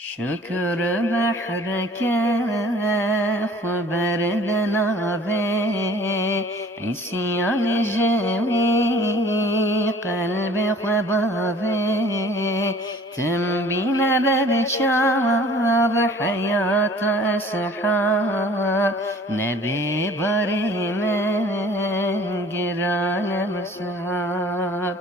شکر بحرك خبر دنابه عیسیان جوی قلب خبابه تنبين برشاب حياة أصحاب نبي بري من قران مصحاب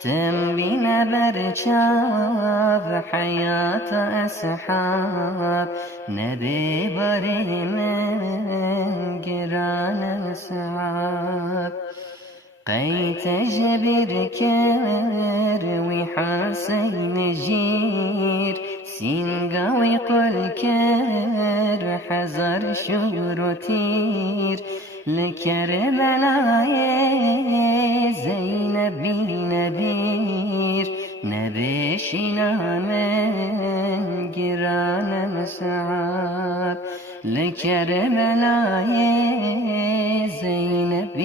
تنبين برشاب حياة أصحاب نبي بري من قران مصحاب قيت جبر كروي حسين جير سينقوي قل كر حزر شروتير لكربلاء زينب نبير نبيشنا من قران مصعب لكربلاء زينب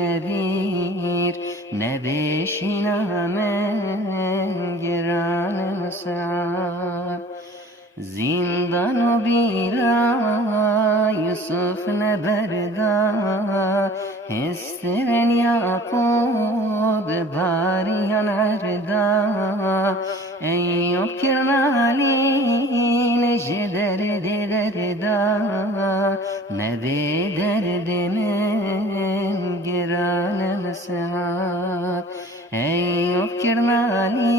نبير نبيشنا من قران مصعب زندان بيرا يوسف نبردا هسترن يعقوب باريا عردا أيوب كرمالي نجدر دردا نبي درد من قران مصعب أيوب كرمالي